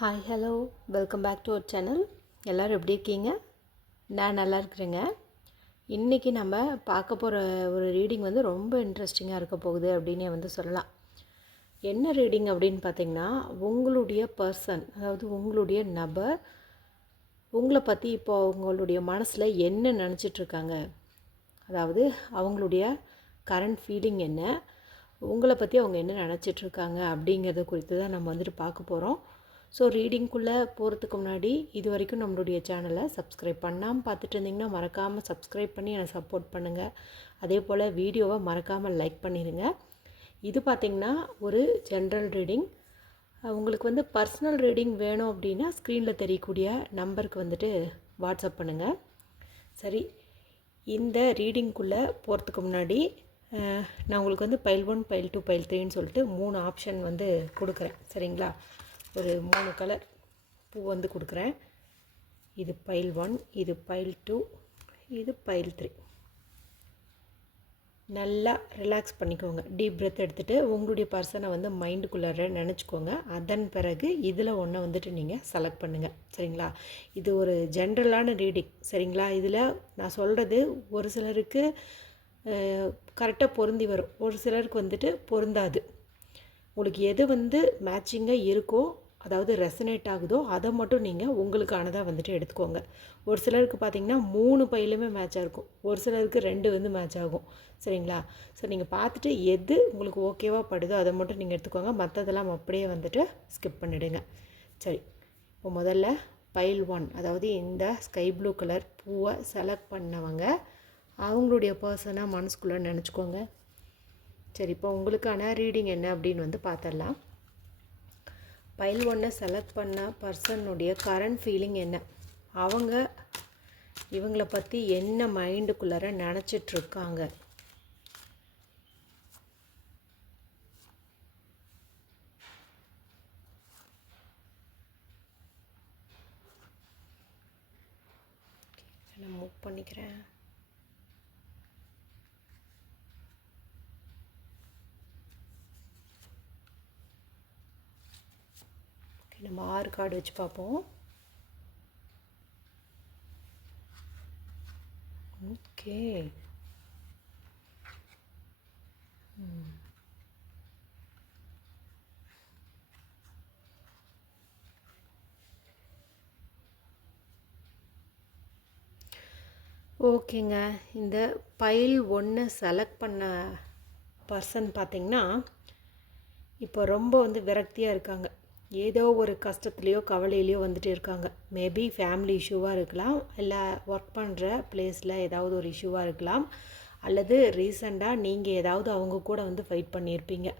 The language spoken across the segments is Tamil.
Hi hello welcome back to our channel. எல்லோரும் எப்படி இருக்கீங்க? நான் நல்லா இருக்கிறேங்க. இன்றைக்கி நம்ம பார்க்க போகிற ஒரு ரீடிங் வந்து ரொம்ப இன்ட்ரெஸ்டிங்காக இருக்க போகுது அப்படின்னே சொல்லலாம். என்ன ரீடிங் அப்படின்னு பார்த்திங்கன்னா, உங்களுடைய பர்சன், அதாவது உங்களுடைய நபர் உங்களை பற்றி இப்போ அவங்களுடைய மனசில் என்ன நினச்சிட்ருக்காங்க, அதாவது அவங்களுடைய கரண்ட் ஃபீலிங் என்ன, உங்களை பற்றி அவங்க என்ன நினச்சிட்ருக்காங்க அப்படிங்கிறத குறித்து தான் நம்ம வந்துட்டு பார்க்க போகிறோம். ஸோ ரீடிங்குள்ளே போகிறதுக்கு முன்னாடி இது வரைக்கும் நம்மளுடைய சேனலை சப்ஸ்கிரைப் பண்ணாமல் பார்த்துட்டு இருந்திங்கன்னா மறக்காமல் சப்ஸ்கிரைப் பண்ணி எனக்கு சப்போர்ட் பண்ணுங்கள். அதே போல் வீடியோவை மறக்காமல் லைக் பண்ணிடுங்க. இது பார்த்திங்கன்னா ஒரு ஜென்ரல் ரீடிங். உங்களுக்கு வந்து பர்சனல் ரீடிங் வேணும் அப்படின்னா ஸ்க்ரீனில் தெரியக்கூடிய நம்பருக்கு வந்துட்டு வாட்ஸ்அப் பண்ணுங்கள். சரி, இந்த ரீடிங்குள்ளே போகிறதுக்கு முன்னாடி நான் உங்களுக்கு வந்து பைல் 1, பைல் 2, பைல் 3ன்னு சொல்லிட்டு 3 ஆப்ஷன் வந்து கொடுக்குறேன். சரிங்களா? ஒரு 3 கலர் பூ வந்து கொடுக்குறேன். இது பைல் 1, இது பைல் 2, இது பைல் 3. நல்லா ரிலாக்ஸ் பண்ணிக்கோங்க. டீப் பிரெத் எடுத்துகிட்டு உங்களுடைய பர்சனை வந்து மைண்டுக்குள்ளார நினச்சிக்கோங்க. அதன் பிறகு இதில் ஒன்றை வந்துட்டு நீங்கள் செலக்ட் பண்ணுங்கள். சரிங்களா? இது ஒரு ஜென்ரலான ரீடிங். சரிங்களா? இதில் நான் சொல்கிறது ஒரு சிலருக்கு கரெக்டாக பொருந்தி வரும், ஒரு சிலருக்கு வந்துட்டு பொருந்தாது. உங்களுக்கு எது வந்து மேட்சிங்காக இருக்கோ, அதாவது ரெசனேட் ஆகுதோ அதை மட்டும் நீங்கள் உங்களுக்கானதாக வந்துட்டு எடுத்துக்கோங்க. ஒரு சிலருக்கு பார்த்திங்கன்னா 3 பையிலுமே மேட்சாக இருக்கும், ஒரு சிலருக்கு 2 வந்து மேட்ச் ஆகும். சரிங்களா? ஸோ நீங்கள் பார்த்துட்டு எது உங்களுக்கு ஓகேவாக படுதோ அதை மட்டும் நீங்கள் எடுத்துக்கோங்க. மற்றதெல்லாம் அப்படியே வந்துட்டு ஸ்கிப் பண்ணிவிடுங்க. சரி, இப்போ முதல்ல பைல் 1, அதாவது இந்த ஸ்கை ப்ளூ கலர் பூவை செலக்ட் பண்ணவங்க அவங்களுடைய பர்சனாக மனசுக்குள்ளே நினச்சிக்கோங்க. சரி, இப்போ உங்களுக்கான ரீடிங் என்ன அப்படின்னு வந்து பார்த்துடலாம். பைல் 1 செலக்ட் பண்ண பர்சனுடைய கரண்ட் ஃபீலிங் என்ன, அவங்க இவங்களை பற்றி என்ன மைண்டுக்குள்ளார நினச்சிட்ருக்காங்க. நான் மூவ் பண்ணிக்கிறேன். நம்ம 6 கார்டு வச்சு பார்ப்போம். ஓகே, ஓகேங்க. இந்த பைல் 1 செலக்ட் பண்ண பர்சன் பார்த்திங்கன்னா இப்போ ரொம்ப வந்து விரக்தியாக இருக்காங்க. ஏதோ ஒரு கஷ்டத்துலேயோ கவலையிலையோ வந்துட்டு இருக்காங்க. மேபி ஃபேமிலி இஷ்யூவாக இருக்கலாம், இல்லை ஒர்க் பண்ணுற பிளேஸில் ஏதாவது ஒரு இஷ்யூவாக இருக்கலாம், அல்லது ரீசெண்டாக நீங்கள் ஏதாவது அவங்க கூட வந்து ஃபைட் பண்ணியிருப்பீங்க.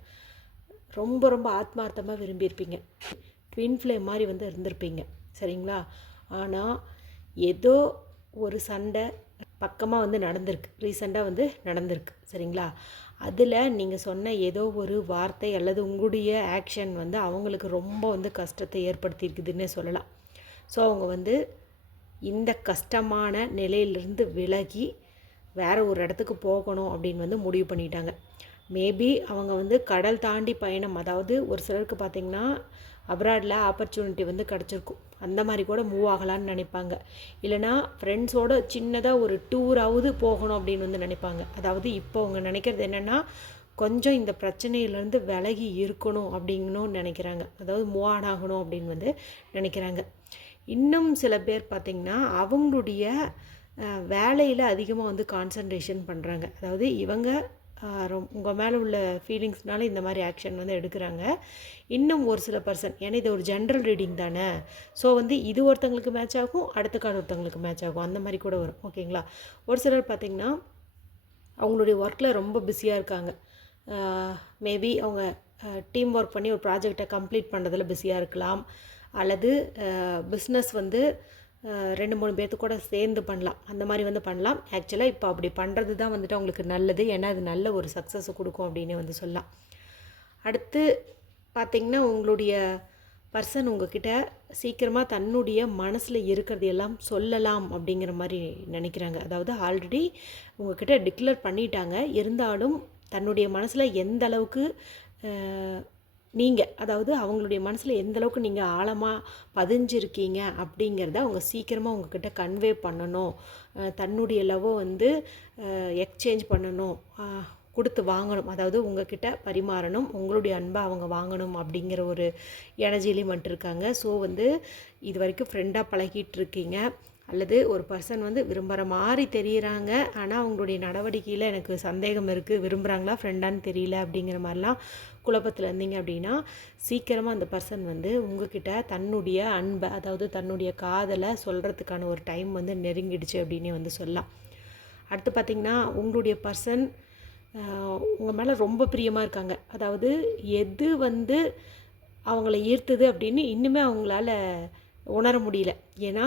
ரொம்ப ரொம்ப ஆத்மார்த்தமாக விரும்பியிருப்பீங்க. ட்வின் ஃப்ளேம் மாதிரி வந்து இருந்திருப்பீங்க. சரிங்களா? ஆனால் ஏதோ ஒரு சண்டை பக்கமாக வந்து நடந்திருக்கு, ரீசெண்டாக வந்து நடந்திருக்கு. சரிங்களா? அதில் நீங்கள் சொன்ன ஏதோ ஒரு வார்த்தை அல்லது உங்களுடைய ஆக்ஷன் வந்து அவங்களுக்கு ரொம்ப வந்து கஷ்டத்தை ஏற்படுத்தியிருக்குதுன்னே சொல்லலாம். ஸோ அவங்க வந்து இந்த கஷ்டமான நிலையிலிருந்து விலகி வேறு ஒரு இடத்துக்கு போகணும் அப்படின்னு வந்து முடிவு பண்ணிட்டாங்க. மேபி அவங்க வந்து கடல் தாண்டி பயணம், அதாவது ஒரு சிலருக்கு பார்த்திங்கன்னா அப்ராடில் ஆப்பர்ச்சுனிட்டி வந்து கிடச்சிருக்கும், அந்த மாதிரி கூட மூவ் ஆகலான்னு நினைப்பாங்க. இல்லைனா ஃப்ரெண்ட்ஸோடு சின்னதாக ஒரு டூராவது போகணும் அப்படின்னு வந்து நினைப்பாங்க. அதாவது இப்போ அவங்க நினைக்கிறது என்னென்னா, கொஞ்சம் இந்த பிரச்சனையிலேருந்து விலகி இருக்கணும் அப்படிங்கணும்னு நினைக்கிறாங்க. அதாவது மூவ் ஆன் ஆகணும் அப்படின்னு வந்து நினைக்கிறாங்க. இன்னும் சில பேர் பார்த்திங்கன்னா அவங்களுடைய வேலையில் அதிகமாக வந்து கான்சன்ட்ரேஷன் பண்ணுறாங்க. அதாவது இவங்க உங்கள் மேலே உள்ள ஃபீலிங்ஸ்னால இந்த மாதிரி ஆக்ஷன் வந்து எடுக்கிறாங்க. இன்னும் ஒரு சில பர்சன், ஏன்னா இது ஒரு ஜென்ரல் ரீடிங் தானே, ஸோ வந்து இது ஒருத்தங்களுக்கு மேட்ச் ஆகும், அடுத்த கார்டு ஒருத்தங்களுக்கு மேட்ச் ஆகும், அந்த மாதிரி கூட வரும். ஓகேங்களா? ஒரு சிலர் பார்த்திங்கன்னா அவங்களுடைய ஒர்க்கில் ரொம்ப பிஸியாக இருக்காங்க. மேபி அவங்க டீம் ஒர்க் பண்ணி ஒரு ப்ராஜெக்டை கம்ப்ளீட் பண்ணுறதுல பிஸியாக இருக்கலாம், அல்லது பிஸ்னஸ் வந்து 2-3 பேர்த்து கூட சேர்ந்து பண்ணலாம், அந்த மாதிரி வந்து பண்ணலாம். ஆக்சுவலாக இப்போ அப்படி பண்ணுறது தான் வந்துட்டு அவங்களுக்கு நல்லது, ஏன்னா அது நல்ல ஒரு சக்ஸஸை கொடுக்கும் அப்படின்னு வந்து சொல்லலாம். அடுத்து பார்த்திங்கன்னா உங்களுடைய பர்சன் உங்ககிட்ட சீக்கிரமாக தன்னுடைய மனசில் இருக்கிறது எல்லாம் சொல்லலாம் அப்படிங்கிற மாதிரி நினைக்கிறாங்க. அதாவது ஆல்ரெடி உங்ககிட்ட டிக்ளேர் பண்ணிட்டாங்க, இருந்தாலும் தன்னுடைய மனசில் எந்த அளவுக்கு நீங்கள் அதாவது அவங்களுடைய மனசில் எந்த அளவுக்கு நீங்கள் ஆழமாக பதிஞ்சிருக்கீங்க அப்படிங்கிறத அவங்க சீக்கிரமாக உங்ககிட்ட கன்வே பண்ணணும். தன்னுடைய லவ்வை வந்து எக்ஸ்சேஞ்ச் பண்ணணும், கொடுத்து வாங்கணும், அதாவது உங்ககிட்ட பரிமாறணும், உங்களுடைய அன்பை அவங்க வாங்கணும் அப்படிங்கிற ஒரு எனர்ஜிலையும் வந்துட்டு இருக்காங்க. ஸோ வந்து இது வரைக்கும் ஃப்ரெண்டாக பழகிட்டு இருக்கீங்க, அல்லது ஒரு பர்சன் வந்து விரும்புகிற மாதிரி தெரியுறாங்க, ஆனால் அவங்களுடைய நடவடிக்கையில் எனக்கு சந்தேகம் இருக்குது, விரும்புகிறாங்களா ஃப்ரெண்டான்னு தெரியல அப்படிங்கிற மாதிரிலாம் குழப்பத்தில் இருந்தீங்க அப்படின்னா, சீக்கிரமாக அந்த பர்சன் வந்து உங்ககிட்ட தன்னுடைய அன்பை, அதாவது தன்னுடைய காதலை சொல்கிறதுக்கான ஒரு டைம் வந்து நெருங்கிடுச்சு அப்படின்னே வந்து சொல்லலாம். அடுத்து பார்த்திங்கன்னா, உங்களுடைய பர்சன் உங்கள் மேலே ரொம்ப பிரியமாக இருக்காங்க. அதாவது எது வந்து அவங்கள ஈர்த்துது அப்படின்னு இன்னுமே அவங்களால உணர முடியல. ஏன்னா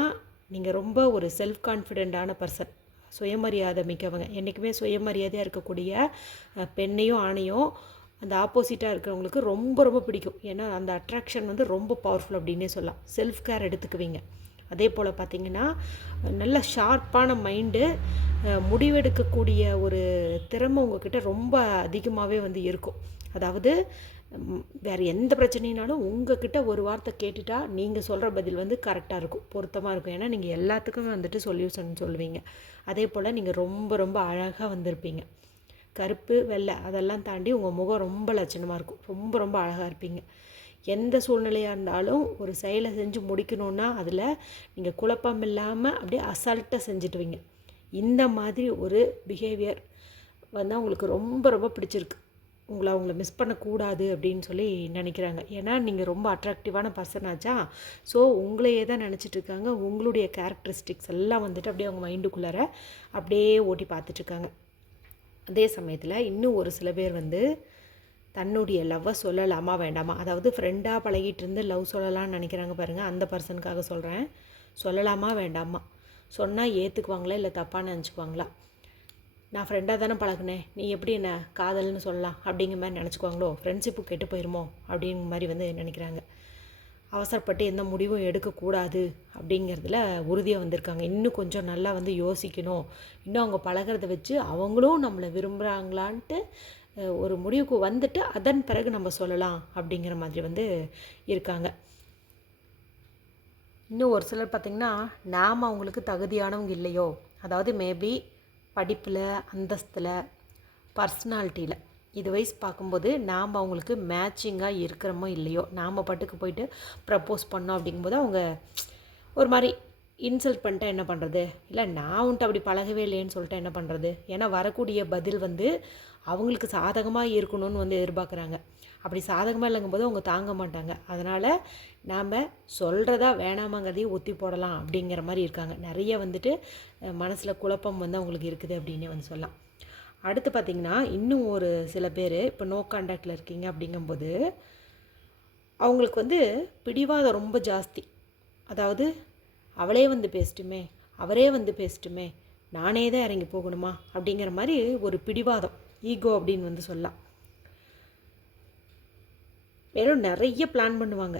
நீங்கள் ரொம்ப ஒரு செல்ஃப் கான்ஃபிடெண்ட்டான பர்சன், சுயமரியாதை மிக்கவங்க. என்றைக்குமே சுயமரியாதையாக இருக்கக்கூடிய பெண்ணையும் ஆணையும் அந்த ஆப்போசிட்டாக இருக்கிறவங்களுக்கு ரொம்ப ரொம்ப பிடிக்கும். ஏன்னா அந்த அட்ராக்ஷன் வந்து ரொம்ப பவர்ஃபுல் அப்படின்னே சொல்லலாம். செல்ஃப் கேர் எடுத்துக்குவீங்க. அதே போல் பார்த்திங்கன்னா, நல்ல ஷார்ப்பான மைண்டு, முடிவெடுக்கக்கூடிய ஒரு திறமை உங்கள்கிட்ட ரொம்ப அதிகமாகவே வந்து இருக்கும். அதாவது வேறு எந்த பிரச்சனைனாலும் உங்கள்கிட்ட ஒரு வார்த்தை கேட்டுட்டா நீங்கள் சொல்கிற பதில் வந்து கரெக்டாக இருக்கும், பொருத்தமாக இருக்கும். ஏன்னா நீங்கள் எல்லாத்துக்குமே வந்துட்டு சொல்யூஷன் சொல்லுவீங்க. அதே போல் நீங்கள் ரொம்ப ரொம்ப அழகாக வந்திருப்பீங்க. கருப்பு வெள்ளை அதெல்லாம் தாண்டி உங்கள் முகம் ரொம்ப லட்சணமாக இருக்கும், ரொம்ப ரொம்ப அழகாக இருப்பீங்க. எந்த சூழ்நிலையாக இருந்தாலும் ஒரு செயலை செஞ்சு முடிக்கணுன்னா அதில் நீங்கள் குழப்பம் இல்லாமல் அப்படியே அசால்ட்டாக செஞ்சுட்டுவீங்க. இந்த மாதிரி ஒரு பிஹேவியர் வந்து அவங்களுக்கு ரொம்ப ரொம்ப பிடிச்சிருக்கு. அவங்கள மிஸ் பண்ணக்கூடாது அப்படின்னு சொல்லி நினைக்கிறாங்க. ஏன்னா நீங்கள் ரொம்ப அட்ராக்டிவான பர்சன் ஆச்சா. ஸோ உங்களையே தான் நினச்சிட்ருக்காங்க. உங்களுடைய கேரக்டரிஸ்டிக்ஸ் எல்லாம் வந்துட்டு அப்படியே அவங்க மைண்டுக்குள்ளார அப்படியே ஓட்டி பார்த்துட்ருக்காங்க. அதே சமயத்தில் இன்னும் ஒரு சில பேர் வந்து தன்னுடைய லவ்வை சொல்லலாமா வேண்டாமா, அதாவது ஃப்ரெண்டாக பழகிட்டு இருந்து லவ் சொல்லலாம்னு நினைக்கிறாங்க பாருங்கள், அந்த பர்சனுக்காக சொல்கிறேன். சொல்லலாமா வேண்டாமா, சொன்னால் ஏற்றுக்குவாங்களா இல்லை தப்பாக நினச்சிக்குவாங்களா? நான் ஃப்ரெண்டாக தானே பழகினேன், நீ எப்படி என்ன காதல்னு சொல்லலாம் அப்படிங்கிற மாதிரி நினச்சிக்குவாங்களோ, ஃப்ரெண்ட்ஷிப்பு கெட்டு போயிருமோ அப்படிங்கிற மாதிரி வந்து நினைக்கிறாங்க. அவசரப்பட்டு எந்த முடிவும் எடுக்கக்கூடாது அப்படிங்கிறதுல உறுதியாக வந்திருக்காங்க. இன்னும் கொஞ்சம் நல்லா வந்து யோசிக்கணும், இன்னும் அவங்க பழகிறத வச்சு அவங்களும் நம்மளை விரும்புகிறாங்களான்ட்டு ஒரு முடிவுக்கு வந்துட்டு அதன் பிறகு நம்ம சொல்லலாம் அப்படிங்கிற மாதிரி வந்து இருக்காங்க. இன்னும் ஒரு சிலர் பார்த்திங்கன்னா, நாம் அவங்களுக்கு தகுதியானவங்க இல்லையோ, அதாவது மேபி படிப்பில், அந்தஸ்தில், பர்சனாலிட்டியில், இது வைஸ் பார்க்கும்போது நாம் அவங்களுக்கு மேட்சிங்காக இருக்கிறோமோ இல்லையோ, நாம் பாட்டுக்கு போயிட்டு ப்ரப்போஸ் பண்ணோம் அப்படிங்கும்போது அவங்க ஒரு மாதிரி இன்சல்ட் பண்ணிட்டா என்ன பண்ணுறது, இல்லை நான் உன்ட்டு அப்படி பழகவே இல்லைன்னு சொல்லிட்டு என்ன பண்ணுறது. ஏன்னா வரக்கூடிய பதில் வந்து அவங்களுக்கு சாதகமாக இருக்கணும்னு வந்து எதிர்பார்க்குறாங்க. அப்படி சாதகமாக இல்லைங்கும்போது அவங்க தாங்க மாட்டாங்க. அதனால் நாம் சொல்கிறதா வேணாமாங்கிறதையும் ஒத்தி போடலாம் அப்படிங்கிற மாதிரி இருக்காங்க. நிறைய வந்துட்டு மனசில் குழப்பம் வந்து அவங்களுக்கு இருக்குது அப்படின்னே வந்து சொல்லலாம். அடுத்து பார்த்திங்கன்னா, இன்னும் ஒரு சில பேர் இப்போ நோ கான்டாக்டில் இருக்கீங்க அப்படிங்கும்போது அவங்களுக்கு வந்து பிடிவாதம் ரொம்ப ஜாஸ்தி. அதாவது அவளே வந்து பேசட்டுமே, அவரே வந்து பேசட்டுமே, நானே தான் இறங்கி போகணுமா அப்படிங்கிற மாதிரி ஒரு பிடிவாதம், ஈகோ அப்படின்னு வந்து சொல்லலாம். மேலும் நிறைய பிளான் பண்ணுவாங்க,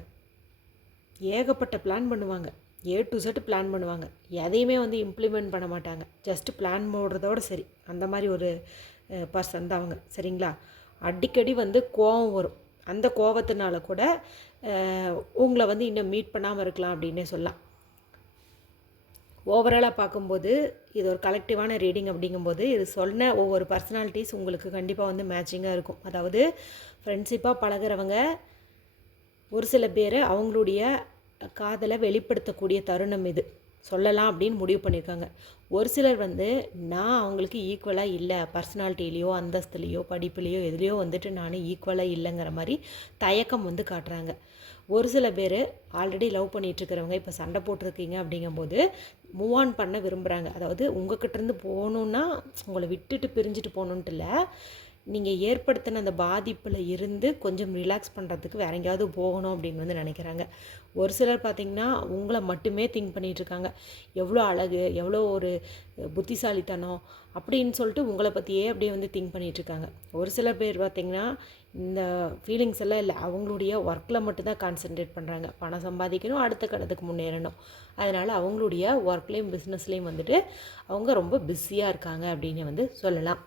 ஏகப்பட்ட பிளான் பண்ணுவாங்க, A to Z பிளான் பண்ணுவாங்க. எதையுமே வந்து இம்ப்ளிமெண்ட் பண்ண மாட்டாங்க, ஜஸ்ட்டு பிளான் போடுறதோடு சரி. அந்த மாதிரி ஒரு பர்சன் தான் அவங்க, சரிங்களா? அடிக்கடி வந்து கோபம் வரும். அந்த கோபத்தினால கூட உங்களை வந்து இன்னும் மீட் பண்ணாமல் இருக்கலாம் அப்படின்னே சொல்லலாம். ஓவராலாக பார்க்கும்போது இது ஒரு கலெக்டிவான ரீடிங் அப்படிங்கும்போது இது சொன்ன ஒவ்வொரு பர்சனாலிட்டிஸ் உங்களுக்கு கண்டிப்பாக வந்து மேட்சிங்காக இருக்கும். அதாவது ஃப்ரெண்ட்ஷிப்பாக பழகிறவங்க ஒரு சில பேர் அவங்களுடைய காதலை வெளிப்படுத்தக்கூடிய தருணம் இது சொல்லலாம் அப்படின்னு முடிவு பண்ணியிருக்காங்க. ஒரு சிலர் வந்து நான் அவங்களுக்கு ஈக்குவலாக இல்லை, பர்சனாலிட்டிலேயோ அந்தஸ்துலேயோ படிப்புலேயோ எதுலேயோ வந்துட்டு நான் ஈக்குவலாக இல்லைங்கிற மாதிரி தயக்கம் வந்து காட்டுறாங்க. ஒரு சில பேர் ஆல்ரெடி லவ் பண்ணிகிட்ருக்கிறவங்க இப்போ சண்டை போட்டிருக்கீங்க அப்படிங்கும்போது மூவ் ஆன் பண்ண விரும்புகிறாங்க. அதாவது உங்கள்கிட்டருந்து போகணுன்னா உங்களை விட்டுட்டு பிரிஞ்சுட்டு போகணுன்ட்டு இல்லை, நீங்கள் ஏற்படுத்தின அந்த பாதிப்பில் இருந்து கொஞ்சம் ரிலாக்ஸ் பண்ணுறதுக்கு வேற எங்கேயாவது போகணும் அப்படின்னு வந்து நினைக்கிறாங்க. ஒரு சிலர் பார்த்திங்கன்னா உங்களை மட்டுமே திங்க் பண்ணிகிட்ருக்காங்க, எவ்வளோ அழகு, எவ்வளோ ஒரு புத்திசாலித்தனம் அப்படின்னு சொல்லிட்டு உங்களை பற்றியே அப்படியே வந்து திங்க் பண்ணிகிட்ருக்காங்க. ஒரு சில பேர் பார்த்திங்கன்னா இந்த ஃபீலிங்ஸ் எல்லாம் இல்லை, அவங்களுடைய ஒர்க்கில் மட்டும்தான் கான்சென்ட்ரேட் பண்ணுறாங்க. பணம் சம்பாதிக்கணும், அடுத்த கட்டத்துக்கு முன்னேறணும். அதனால் அவங்களுடைய ஒர்க்லேயும் பிஸ்னஸ்லேயும் வந்துட்டு அவங்க ரொம்ப பிஸியாக இருக்காங்க அப்படின்னு வந்து சொல்லலாம்.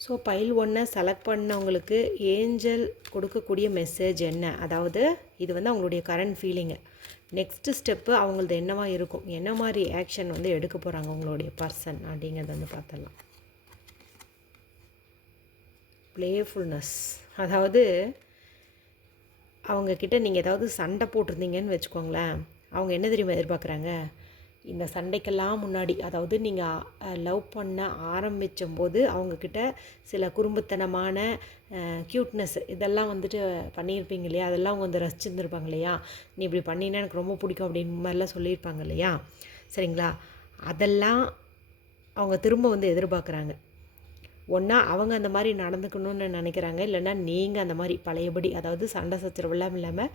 ஸோ பைல் ஒன்றை செலக்ட் பண்ணவங்களுக்கு ஏஞ்சல் கொடுக்கக்கூடிய மெசேஜ் என்ன, அதாவது இது வந்து அவங்களுடைய கரண்ட் ஃபீலிங்கு. நெக்ஸ்ட்டு ஸ்டெப்பு அவங்களது என்னவா இருக்கும், என்ன மாதிரி ஆக்ஷன் வந்து எடுக்க போகிறாங்க உங்களுடைய பர்சன் அப்படிங்கிறது வந்து பார்த்துடலாம். ப்ளேஃபுல்னஸ், அதாவது அவங்கக்கிட்ட நீங்கள் ஏதாவது சண்டை போட்டிருந்தீங்கன்னு வச்சுக்கோங்களேன், அவங்க என்ன தெரியுமா எதிர்பார்க்குறாங்க, இந்த சண்டைக்கெல்லாம் முன்னாடி, அதாவது நீங்கள் லவ் பண்ண ஆரம்பித்தம்போது அவங்கக்கிட்ட சில குறும்புத்தனமான க்யூட்னஸ் இதெல்லாம் வந்துட்டு பண்ணியிருப்பீங்க இல்லையா, அதெல்லாம் அவங்க வந்து ரசிச்சுருந்துருப்பாங்க இல்லையா, நீ இப்படி பண்ணினா எனக்கு ரொம்ப பிடிக்கும் அப்படின்னு மாதிரிலாம் சொல்லியிருப்பாங்க இல்லையா, சரிங்களா, அதெல்லாம் அவங்க திரும்ப வந்து எதிர்பார்க்குறாங்க. ஒன்றா அவங்க அந்த மாதிரி நடந்துக்கணும்னு நினைக்கிறாங்க, இல்லைன்னா நீங்கள் அந்த மாதிரி பழையபடி, அதாவது சண்டை சச்சரவெல்லாம் இல்லாமல்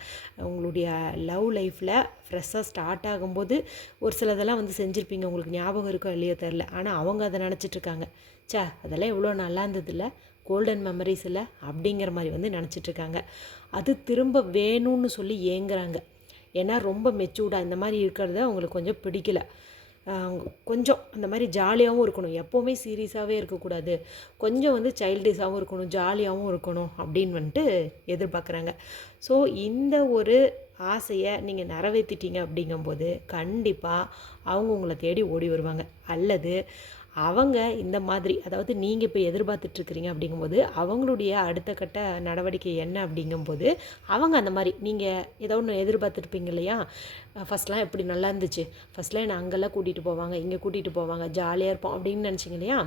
உங்களுடைய லவ் லைஃப்பில் ஃப்ரெஷ்ஷாக ஸ்டார்ட் ஆகும்போது ஒரு சிலதெல்லாம் வந்து செஞ்சுருப்பீங்க, உங்களுக்கு ஞாபகம் இருக்கோ இல்லையோ தெரில. ஆனால் அவங்க அதை நினச்சிட்ருக்காங்க, அதெல்லாம் எவ்வளோ நல்லா இருந்ததில்ல, கோல்டன் மெமரிஸ் இல்லை அப்படிங்கிற மாதிரி வந்து நினச்சிட்ருக்காங்க. அது திரும்ப வேணும்னு சொல்லி ஏங்குறாங்க. ஏன்னா ரொம்ப மெச்சூர்டாக இந்த மாதிரி இருக்கிறது அவங்களுக்கு கொஞ்சம் பிடிக்கல. கொஞ்சம் அந்த மாதிரி ஜாலியாகவும் இருக்கணும், எப்போவுமே சீரியஸாகவே இருக்கக்கூடாது, கொஞ்சம் வந்து சைல்டிஷாகவும் இருக்கணும், ஜாலியாகவும் இருக்கணும் அப்படின்னு வந்துட்டு எதிர்பார்க்குறாங்க. ஸோ இந்த ஒரு ஆசையை நீங்கள் நிறைவேற்றிட்டீங்க அப்படிங்கும்போது கண்டிப்பாக அவங்க உங்களை தேடி ஓடி வருவாங்க. அல்லது அவங்க இந்த மாதிரி, அதாவது நீங்கள் இப்போ எதிர்பார்த்துட்ருக்குறீங்க அப்படிங்கும்போது அவங்களுடைய அடுத்த கட்ட நடவடிக்கை என்ன அப்படிங்கும்போது அவங்க அந்த மாதிரி, நீங்கள் ஏதோ ஒன்று எதிர்பார்த்துருப்பீங்க இல்லையா, ஃபஸ்ட்லாம் எப்படி நல்லா இருந்துச்சு, ஃபஸ்ட்லாம் என்னை அங்கெல்லாம் கூட்டிகிட்டு போவாங்க, இங்கே கூட்டிகிட்டு போவாங்க, ஜாலியாக இருப்போம் அப்படின்னு நினச்சிங்க இல்லையா,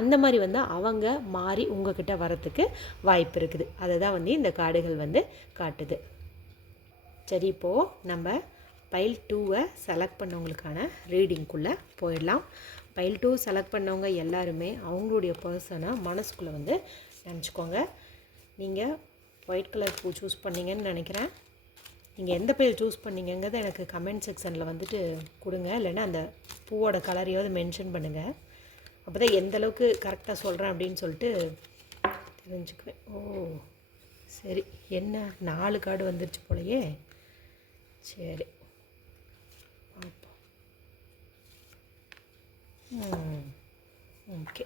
அந்த மாதிரி வந்து அவங்க மாறி உங்ககிட்ட வரத்துக்கு வாய்ப்பு இருக்குது. அதை தான் வந்து இந்த கார்டுகள் வந்து காட்டுது. சரி, இப்போது நம்ம பைல் 2வை செலக்ட் பண்ணவங்களுக்கான ரீடிங்குள்ளே போயிடலாம். பைல் 2 செலக்ட் பண்ணவங்க எல்லாருமே அவங்களுடைய பர்சனை மனசுக்குள்ளே வந்து நினச்சிக்கோங்க. நீங்கள் ஒயிட் கலர் பூ சூஸ் பண்ணிங்கன்னு நினைக்கிறேன். நீங்கள் எந்த பைல் சூஸ் பண்ணிங்கங்கிறத எனக்கு கமெண்ட் செக்ஷனில் வந்துட்டு கொடுங்க, இல்லைன்னா அந்த பூவோட கலரையாவது மென்ஷன் பண்ணுங்கள். அப்போ தான் எந்தளவுக்கு கரெக்டாக சொல்கிறேன் அப்படின்னு சொல்லிட்டு தெரிஞ்சுக்குவேன். ஓ சரி, என்ன 4 கார்டு வந்துருச்சு போலையே. சரி, ஓகே.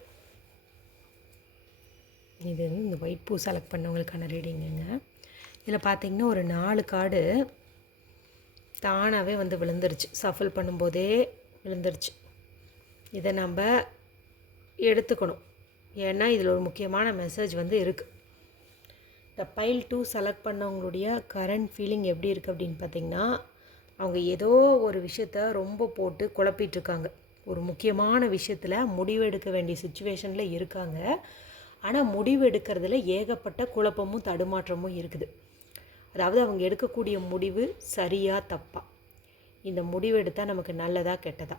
இது வந்து இந்த ஒயிட் பூ செலக்ட் பண்ணவங்களுக்கான ரீடிங்குங்க. இதில் பார்த்திங்கன்னா ஒரு 4 கார்டு தானாகவே வந்து விழுந்துருச்சு, சஃபில் பண்ணும்போதே விழுந்துருச்சு. இதை நம்ம எடுத்துக்கணும், ஏன்னா இதில் ஒரு முக்கியமான மெசேஜ் வந்து இருக்குது. இந்த பைல் 2 செலக்ட் பண்ணவங்களுடைய கரண்ட் ஃபீலிங் எப்படி இருக்குது அப்படின்னு பார்த்திங்கன்னா, அவங்க ஏதோ ஒரு விஷயத்த ரொம்ப போட்டு குழப்பிகிட்ருக்காங்க. ஒரு முக்கியமான விஷயத்தில் முடிவெடுக்க வேண்டிய சுச்சுவேஷனில் இருக்காங்க. ஆனால் முடிவு எடுக்கிறதுல ஏகப்பட்ட குழப்பமும் தடுமாற்றமும் இருக்குது. அதாவது அவங்க எடுக்கக்கூடிய முடிவு சரியா தப்பா, இந்த முடிவு எடுத்தால் நமக்கு நல்லதா கெட்டதா,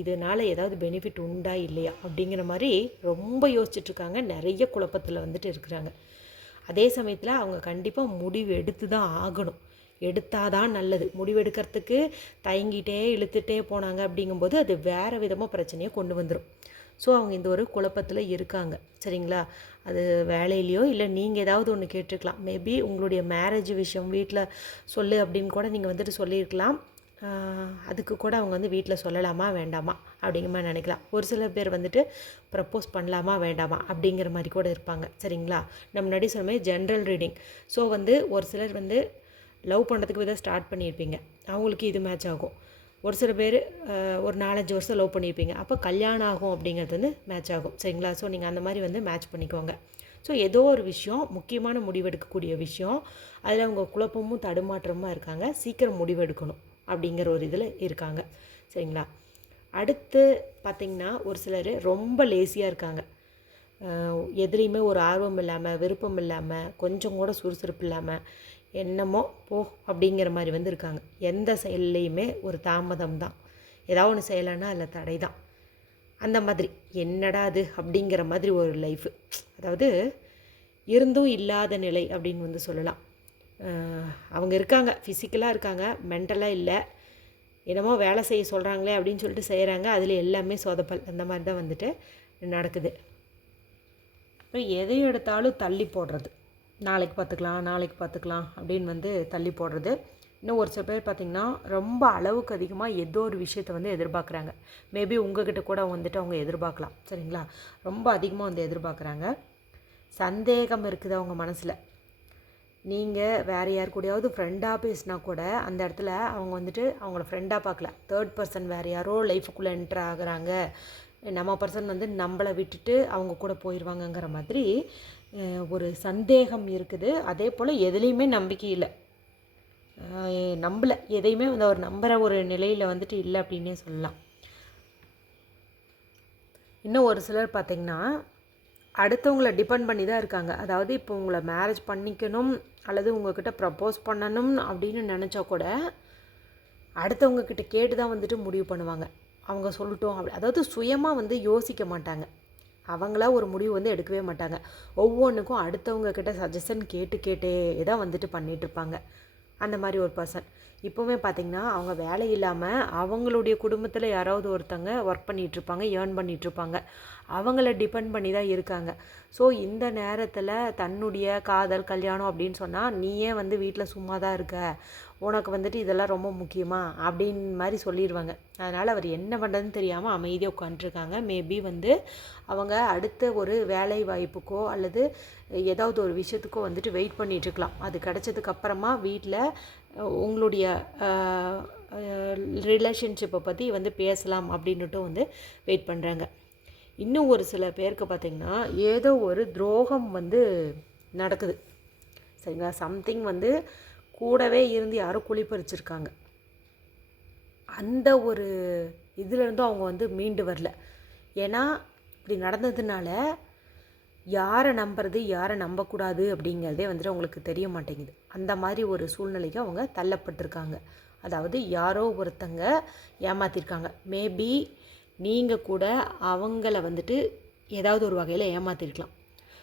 இதனால் ஏதாவது பெனிஃபிட் உண்டா இல்லையா அப்படிங்கிற மாதிரி ரொம்ப யோசிச்சுட்ருக்காங்க. நிறைய குழப்பத்தில் வந்துட்டு இருக்கிறாங்க. அதே சமயத்தில் அவங்க கண்டிப்பாக முடிவு எடுத்து தான் ஆகணும், எடுத்தால் தான் நல்லது. முடிவெடுக்கிறதுக்கு தயங்கிட்டே இழுத்துட்டே போனாங்க அப்படிங்கும்போது அது வேறு விதமாக பிரச்சனையை கொண்டு வந்துடும். ஸோ அவங்க இந்த ஒரு குழப்பத்தில் இருக்காங்க, சரிங்களா. அது வேலையிலையோ இல்லை நீங்கள் ஏதாவது ஒன்று கேட்டிருக்கலாம். மேபி உங்களுடைய மேரேஜ் விஷயம் வீட்டில் சொல்லு அப்படின்னு கூட நீங்கள் வந்துட்டு சொல்லியிருக்கலாம். அதுக்கு கூட அவங்க வந்து வீட்டில் சொல்லலாமா வேண்டாமா அப்படிங்கிற மாதிரி நினைக்கலாம். ஒரு சில பேர் வந்துட்டு ப்ரப்போஸ் பண்ணலாமா வேண்டாமா அப்படிங்கிற மாதிரி கூட இருப்பாங்க, சரிங்களா. நம்ம முன்னாடி சொன்ன மாதிரி ஜென்ரல் ரீடிங். ஸோ வந்து ஒரு சிலர் வந்து லவ் பண்ணுறதுக்கு வித ஸ்டார்ட் பண்ணியிருப்பீங்க, அவங்களுக்கு இது மேட்ச் ஆகும். ஒரு சில பேர் ஒரு 4-5 வருஷம் லவ் பண்ணியிருப்பீங்க, அப்போ கல்யாணம் ஆகும் அப்படிங்கிறது வந்து மேட்ச் ஆகும், சரிங்களா. ஸோ நீங்கள் அந்த மாதிரி வந்து மேட்ச் பண்ணிக்கோங்க. ஸோ ஏதோ ஒரு விஷயம், முக்கியமான முடிவெடுக்கக்கூடிய விஷயம், அதில் அவங்க குழப்பமும் தடுமாற்றமாக இருக்காங்க, சீக்கிரம் முடிவெடுக்கணும் அப்படிங்கிற ஒரு இதில் இருக்காங்க, சரிங்களா. அடுத்து பார்த்திங்கன்னா ஒரு சிலர் ரொம்ப லேசியாக இருக்காங்க, எதுலேயுமே ஒரு ஆர்வம் இல்லாமல், விருப்பம் இல்லாமல், கொஞ்சம் கூட சுறுசுறுப்பு இல்லாமல், என்னமோ போ அப்படிங்கிற மாதிரி வந்து இருக்காங்க. எந்த செயல்லையுமே ஒரு தாமதம் தான், ஏதாவது ஒன்று செய்யலைன்னா அதில் தடை தான். அந்த மாதிரி என்னடா அது அப்படிங்கிற மாதிரி ஒரு லைஃபு, அதாவது இருந்தும் இல்லாத நிலை அப்படின்னு வந்து சொல்லலாம். அவங்க இருக்காங்க, ஃபிசிக்கலாக இருக்காங்க, மென்டலாக இல்லை. என்னமோ வேலை செய்ய சொல்கிறாங்களே அப்படின்னு சொல்லிட்டு செய்கிறாங்க, அதில் எல்லாமே சொதப்பல், அந்த மாதிரி தான் வந்துட்டு நடக்குது. இப்போ எதை எடுத்தாலும் தள்ளி போடுறது, நாளைக்கு பார்த்துக்கலாம் அப்படின்னு வந்து தள்ளி போடுறது. இன்னும் ஒரு சில பேர் பார்த்திங்கன்னா ரொம்ப அளவுக்கு அதிகமாக ஏதோ ஒரு விஷயத்தை வந்து எதிர்பார்க்குறாங்க. மேபி உங்ககிட்ட கூட வந்துட்டு அவங்க எதிர்பார்க்கலாம். சரிங்களா? ரொம்ப அதிகமாக வந்து எதிர்பார்க்குறாங்க. சந்தேகம் இருக்குது அவங்க மனசில். நீங்கள் வேறு யார் கூடயாவது ஃப்ரெண்டாக பேசினா கூட அந்த இடத்துல அவங்க வந்துட்டு அவங்கள ஃப்ரெண்டாக பார்க்கல, தேர்ட் பர்சன் வேறு யாரோ லைஃபுக்குள்ளே என்ட்ரு ஆகுறாங்க, நம்ம பர்சன் வந்து நம்மளை விட்டுட்டு அவங்க கூட போயிடுவாங்கங்கிற மாதிரி ஒரு சந்தேகம் இருக்குது. அதே போல் எதுலேயுமே நம்பிக்கை இல்லை, நம்பலை, எதையுமே வந்து அவர் நம்புகிற ஒரு நிலையில் வந்துட்டு இல்லை அப்படின்னே சொல்லலாம். இன்னும் ஒரு சிலர் பார்த்திங்கன்னா அடுத்தவங்களை டிபெண்ட் பண்ணி தான் இருக்காங்க. அதாவது இப்போ உங்களை மேரேஜ் பண்ணிக்கணும் அல்லது உங்கள்கிட்ட ப்ரப்போஸ் பண்ணணும் அப்படின்னு நினச்சா கூட அடுத்தவங்கக்கிட்ட கேட்டு தான் வந்துட்டு முடிவு பண்ணுவாங்க. அவங்க சொல்லட்டும் அப்படி, அதாவது சுயமாக வந்து யோசிக்க மாட்டாங்க. அவங்களா ஒரு முடிவு வந்து எடுக்கவே மாட்டாங்க. ஒவ்வொன்றுக்கும் அடுத்தவங்கக்கிட்ட சஜஷன் கேட்டே தான் வந்துட்டு பண்ணிகிட்ருப்பாங்க. அந்த மாதிரி ஒரு பர்சன். இப்போவுமே பார்த்திங்கன்னா அவங்க வேலை இல்லாமல் அவங்களுடைய குடும்பத்தில் யாராவது ஒருத்தங்க ஒர்க் பண்ணிகிட்ருப்பாங்க, ஏர்ன் பண்ணிகிட்ருப்பாங்க, அவங்கள டிபெண்ட் பண்ணி தான் இருக்காங்க. ஸோ இந்த நேரத்தில் தன்னுடைய காதல் கல்யாணம் அப்படின்னு சொன்னால் நீயே வந்து வீட்டில் சும்மா தான் இருக்க, உனக்கு வந்துட்டு இதெல்லாம் ரொம்ப முக்கியமா அப்படின்னு மாதிரி சொல்லிடுவாங்க. அதனால் அவர் என்ன பண்ணுறதுன்னு தெரியாமல் அமைதியாக உட்காந்துருக்காங்க. மேபி வந்து அவங்க அடுத்த ஒரு வேலை வாய்ப்புக்கோ அல்லது ஏதாவது ஒரு விஷயத்துக்கோ வந்துட்டு வெயிட் பண்ணிகிட்ருக்கலாம். அது கிடச்சதுக்கப்புறமா வீட்டில் உங்களுடைய ரிலேஷன்ஷிப்பை பற்றி வந்து பேசலாம் அப்படின்னுட்டும் வந்து வெயிட் பண்ணுறாங்க. இன்னும் ஒரு சில பேருக்கு பார்த்திங்கன்னா ஏதோ ஒரு துரோகம் வந்து நடக்குது. சரிங்களா? சம்திங் வந்து கூடவே இருந்து யாரும் குழிப்பறிச்சிருக்காங்க. அந்த ஒரு இதுலேருந்தும் அவங்க வந்து மீண்டு வரல. ஏன்னா இப்படி நடந்ததுனால யாரை நம்புறது யாரை நம்பக்கூடாது அப்படிங்கிறதே வந்துட்டு அவங்களுக்கு தெரிய மாட்டேங்குது. அந்த மாதிரி ஒரு சூழ்நிலைக்கு அவங்க தள்ளப்பட்டிருக்காங்க. அதாவது யாரோ ஒருத்தங்க ஏமாற்றிருக்காங்க. மேபி நீங்கள் கூட அவங்கள வந்துட்டு ஏதாவது ஒரு வகையில் ஏமாற்றிருக்கலாம்.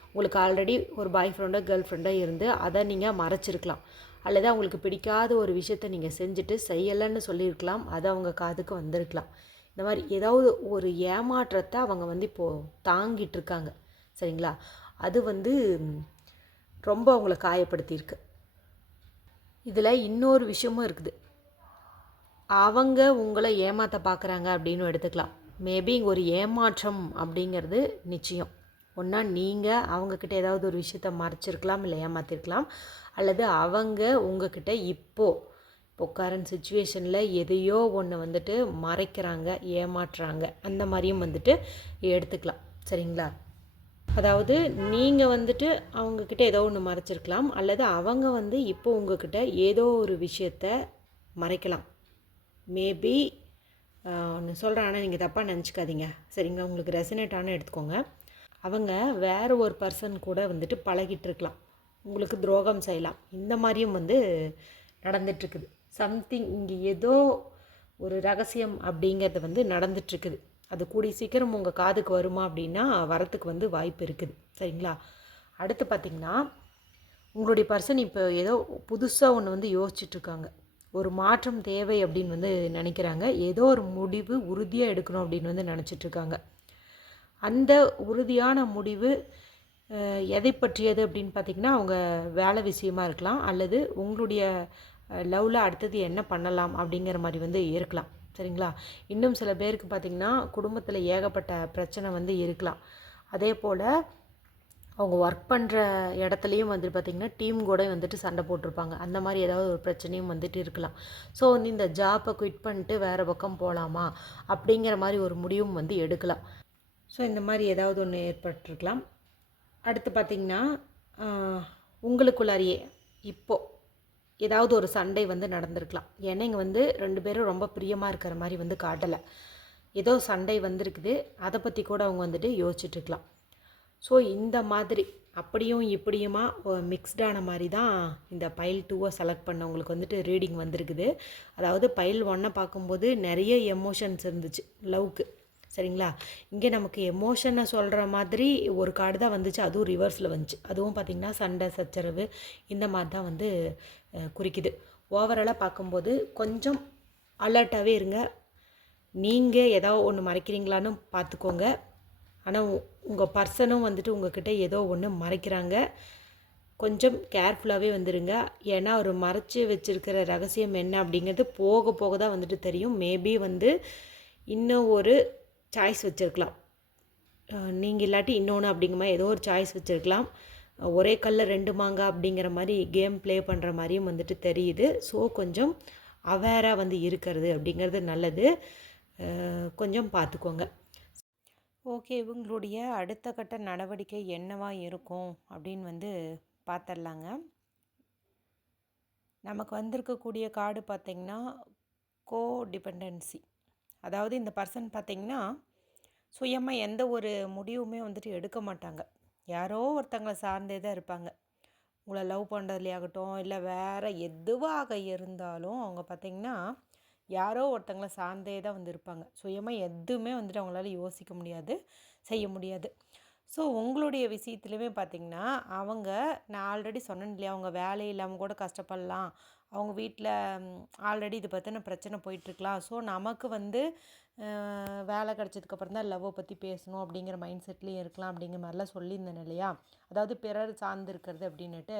உங்களுக்கு ஆல்ரெடி ஒரு பாய் ஃப்ரெண்டோ கேர்ள் ஃப்ரெண்டோ இருந்து அதை நீங்கள் மறைச்சிருக்கலாம். அல்லது அவங்களுக்கு பிடிக்காத ஒரு விஷயத்தை நீங்கள் செஞ்சுட்டு செய்யலைன்னு சொல்லியிருக்கலாம். அது அவங்க காதுக்கு வந்திருக்கலாம். இந்த மாதிரி ஏதாவது ஒரு ஏமாற்றத்தை அவங்க வந்து இப்போது தாங்கிட்டு இருக்காங்க. சரிங்களா? அது வந்து ரொம்ப அவங்கள காயப்படுத்தியிருக்கு. இதில் இன்னொரு விஷயமும் இருக்குது. அவங்க உங்களை ஏமாற்ற பார்க்குறாங்க அப்படின்னு எடுத்துக்கலாம். மேபி இங்கே ஒரு ஏமாற்றம் அப்படிங்கிறது நிச்சயம். ஒன்றா நீங்கள் அவங்கக்கிட்ட ஏதாவது ஒரு விஷயத்த மறைச்சிருக்கலாம், இல்லை ஏமாற்றிருக்கலாம், அல்லது அவங்க உங்ககிட்ட இப்போ கரண்ட் சுச்சுவேஷனில் எதையோ ஒன்று வந்துட்டு மறைக்கிறாங்க, ஏமாற்றுறாங்க, அந்த மாதிரியும் வந்துட்டு எடுத்துக்கலாம். சரிங்களா? அதாவது நீங்கள் வந்துட்டு அவங்கக்கிட்ட ஏதோ ஒன்று மறைச்சிருக்கலாம், அல்லது அவங்க வந்து இப்போ உங்ககிட்ட ஏதோ ஒரு விஷயத்த மறைக்கலாம். மேபி ஒன்று சொல்கிறேன், ஆனால் நீங்கள் தப்பாக நினச்சிக்காதீங்க. சரிங்களா? உங்களுக்கு ரெசனேட் ஆனால் எடுத்துக்கோங்க. அவங்க வேறு ஒரு பர்சன் கூட வந்துட்டு பழகிட்டு இருக்கலாம், உங்களுக்கு துரோகம் செய்யலாம். இந்த மாதிரியும் வந்து நடந்துட்டுருக்குது. சம்திங் இங்கே ஏதோ ஒரு ரகசியம் அப்படிங்கிறது வந்து நடந்துட்டுருக்குது. அது கூடி சீக்கிரம் உங்கள் காதுக்கு வருமா அப்படின்னா வரத்துக்கு வந்து வாய்ப்பு இருக்குது. சரிங்களா? அடுத்து பார்த்திங்கன்னா உங்களுடைய பர்சன் இப்போ ஏதோ புதுசாக ஒன்று வந்து யோசிச்சுட்ருக்காங்க. ஒரு மாற்றம் தேவை அப்படின்னு வந்து நினைக்கிறாங்க. ஏதோ ஒரு முடிவு உறுதியாக எடுக்கணும் அப்படின்னு வந்து நினச்சிட்ருக்காங்க. அந்த உறுதியான முடிவு எதை பற்றியது அப்படின்னு பார்த்திங்கன்னா அவங்க வேலை விஷயமாக இருக்கலாம், அல்லது உங்களுடைய லவ்வில் அடுத்தது என்ன பண்ணலாம் அப்படிங்கிற மாதிரி வந்து இருக்கலாம். சரிங்களா? இன்னும் சில பேருக்கு பார்த்திங்கன்னா குடும்பத்தில் ஏகப்பட்ட பிரச்சனை வந்து இருக்கலாம். அதே போல் அவங்க ஒர்க் பண்ணுற இடத்துலையும் வந்துட்டு பார்த்திங்கன்னா டீம் கூட வந்துட்டு சண்டை போட்டிருப்பாங்க. அந்த மாதிரி ஏதாவது ஒரு பிரச்சனையும் வந்துட்டு இருக்கலாம். ஸோ வந்து இந்த ஜாப்பை குவிட் பண்ணிட்டு வேறு பக்கம் போகலாமா அப்படிங்கிற மாதிரி ஒரு முடிவும் வந்து எடுக்கலாம். ஸோ இந்த மாதிரி ஏதாவது ஒன்று ஏற்பட்டிருக்கலாம். அடுத்து பார்த்திங்கன்னா உங்களுக்குள்ளாரியே இப்போது ஏதாவது ஒரு சண்டை வந்து நடந்திருக்கலாம். ஏன்னா இங்கே வந்து 2 பேரும் ரொம்ப பிரியமாக இருக்கிற மாதிரி வந்து காட்டலை. ஏதோ சண்டை வந்திருக்குது, அதை பற்றி கூட அவங்க வந்துட்டு யோசிச்சுட்ருக்கலாம். ஸோ இந்த மாதிரி அப்படியும் இப்படியுமா மிக்ஸ்டான மாதிரி தான் இந்த பைல் 2 செலக்ட் பண்ணவங்களுக்கு வந்துட்டு ரீடிங் வந்திருக்குது. அதாவது பைல் 1 பார்க்கும்போது நிறைய எமோஷன்ஸ் இருந்துச்சு லவ்க்கு. சரிங்களா? இங்கே நமக்கு எமோஷனை சொல்கிற மாதிரி ஒரு கார்டு தான் வந்துச்சு, அதுவும் ரிவர்ஸில் வந்துச்சு. அதுவும் பார்த்திங்கன்னா சண்டை சச்சரவு இந்த மாதிரி தான் வந்து குறிக்குது. ஓவராலாக பார்க்கும்போது கொஞ்சம் அலர்ட்டாகவே இருங்க. நீங்கள் ஏதாவது ஒன்று மறைக்கிறீங்களான்னு பார்த்துக்கோங்க. ஆனால் உங்கள் பர்சனும் வந்துட்டு உங்கள்கிட்ட ஏதோ ஒன்று மறைக்கிறாங்க. கொஞ்சம் கேர்ஃபுல்லாகவே வந்துடுங்க. ஏன்னா அவர் மறைச்சி வச்சுருக்கிற ரகசியம் என்ன அப்படிங்கிறது போக போக தான் வந்துட்டு தெரியும். மேபி வந்து இன்னும் ஒரு சாய்ஸ் வச்சுருக்கலாம். நீங்கள் இல்லாட்டி இன்னொன்று அப்படிங்கிற மாதிரி ஏதோ ஒரு சாய்ஸ் வச்சுருக்கலாம். ஒரே கல்லில் 2 மாங்காய் அப்படிங்கிற மாதிரி கேம் ப்ளே பண்ணுற மாதிரியும் வந்துட்டு தெரியுது. ஸோ கொஞ்சம் அவேராக வந்து இருக்கிறது அப்படிங்கிறது நல்லது. கொஞ்சம் பார்த்துக்கோங்க. ஓகே, இவங்களுடைய அடுத்த கட்ட நடவடிக்கை என்னவா இருக்கும் அப்படின்னு வந்து பார்த்துடலாங்க. நமக்கு வந்திருக்கக்கூடிய கார்டு பார்த்திங்கன்னா கோடிபெண்டன்சி. அதாவது இந்த பர்சன் பார்த்திங்கன்னா சுயமாக எந்த ஒரு முடிவுமே வந்துட்டு எடுக்க மாட்டாங்க. யாரோ ஒருத்தங்களை சார்ந்தே தான் இருப்பாங்க. உங்களை லவ் பண்ணுறதுலையாகட்டும் இல்லை வேறு எதுவாக இருந்தாலும் அவங்க பார்த்திங்கன்னா யாரோ ஒருத்தங்களை சார்ந்தே தான் வந்து இருப்பாங்க. சுயமாக எதுவுமே வந்துட்டு அவங்களால யோசிக்க முடியாது, செய்ய முடியாது. ஸோ உங்களுடைய விஷயத்துலையுமே பார்த்திங்கன்னா அவங்க, நான் ஆல்ரெடி சொன்னேன் இல்லையா, அவங்க வேலை இல்லாமல் கூட கஷ்டப்படலாம், அவங்க வீட்டில் ஆல்ரெடி இது பற்றின பிரச்சனை போயிட்டுருக்கலாம். ஸோ நமக்கு வந்து வேலை கிடச்சதுக்கப்புறம் தான் லவ்வை பற்றி பேசணும் அப்படிங்கிற மைண்ட் செட்லேயும் இருக்கலாம் அப்படிங்கிற மாதிரிலாம் சொல்லியிருந்தேன் இல்லையா. அதாவது பிறர் சார்ந்து இருக்கிறது அப்படின்னுட்டு.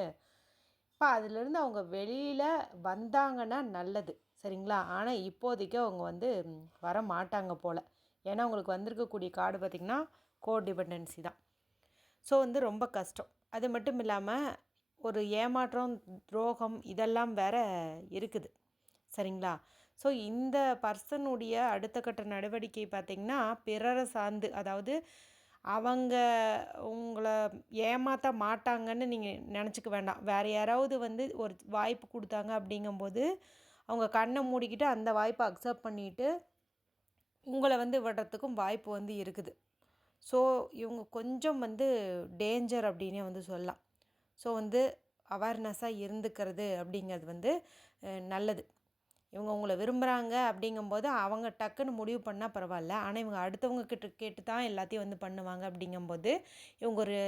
இப்போ அதிலேருந்து அவங்க வெளியில் வந்தாங்கன்னா நல்லது, சரிங்களா. ஆனால் இப்போதைக்கு அவங்க வந்து வர மாட்டாங்க போல். ஏன்னா அவங்களுக்கு வந்திருக்கக்கூடிய கார்டு பார்த்திங்கன்னா கோடிபெண்டன்சி தான். ஸோ வந்து ரொம்ப கஷ்டம். அது மட்டும் இல்லாமல் ஒரு ஏமாற்றம், துரோகம் இதெல்லாம் வேற இருக்குது, சரிங்களா. ஸோ இந்த பர்சனுடைய அடுத்த கட்ட நடவடிக்கை பார்த்திங்கன்னா பிறரை சார்ந்து, அதாவது அவங்க உங்களை ஏமாற்ற மாட்டாங்கன்னு நீங்கள் நினச்சிக்க வேண்டாம். வேறு யாராவது வந்து ஒரு வாய்ப்பு கொடுத்தாங்க அப்படிங்கும்போது அவங்க கண்ணை மூடிக்கிட்டு அந்த வாய்ப்பை அக்செப்ட் பண்ணிவிட்டு உங்களை வந்து விடுறதுக்கும் வாய்ப்பு வந்து இருக்குது. ஸோ இவங்க கொஞ்சம் வந்து டேஞ்சர் அப்படின்னே வந்து சொல்லலாம். ஸோ வந்து அவேர்னஸாக இருந்துக்கிறது அப்படிங்கிறது வந்து நல்லது. இவங்க உங்களை விரும்புகிறாங்க அப்படிங்கும்போது அவங்க டக்குன்னு முடிவு பண்ணால் பரவாயில்ல. ஆனால் இவங்க அடுத்தவங்க கிட்ட கேட்டு தான் எல்லாத்தையும் வந்து பண்ணுவாங்க அப்படிங்கும்போது இவங்க ஒரு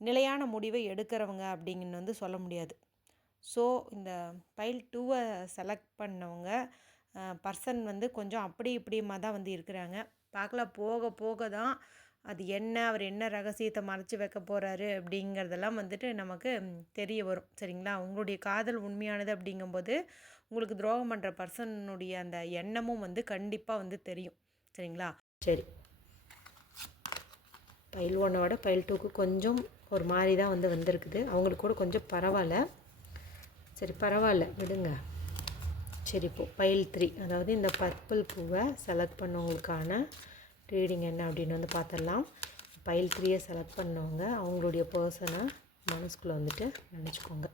நிலையான முடிவை எடுக்கிறவங்க அப்படிங்கன்னு வந்து சொல்ல முடியாது. ஸோ இந்த பைல் 2 செலக்ட் பண்ணவங்க பர்சன் வந்து கொஞ்சம் அப்படி இப்படியுமா தான் வந்து இருக்கிறாங்க. பார்க்கலாம், போக போக தான் அது என்ன, அவர் என்ன ரகசியத்தை மறைச்சி வைக்க போகிறாரு அப்படிங்கிறதெல்லாம் வந்துட்டு நமக்கு தெரிய வரும், சரிங்களா. உங்களுடைய காதல் உண்மையானது அப்படிங்கும்போது உங்களுக்கு துரோகம் பண்ணுற பர்சனுடைய அந்த எண்ணமும் வந்து கண்டிப்பாக வந்து தெரியும், சரிங்களா. சரி, பைல் 1 பைல் 2க்கு கொஞ்சம் ஒரு மாதிரி தான் வந்து வந்திருக்குது. அவங்களுக்கு கூட கொஞ்சம் பரவாயில்ல. சரி, பரவாயில்ல, விடுங்க. சரி, இப்போது பைல் 3, அதாவது இந்த பர்பிள் பூவை செலக்ட் பண்ணவங்களுக்கான ரீடிங் என்ன அப்படின்னு வந்து பார்த்துடலாம். பைல் 3 செலக்ட் பண்ணவங்க அவங்களுடைய பர்சனை மனசுக்குள்ளே வந்துட்டு நினச்சிக்கோங்க.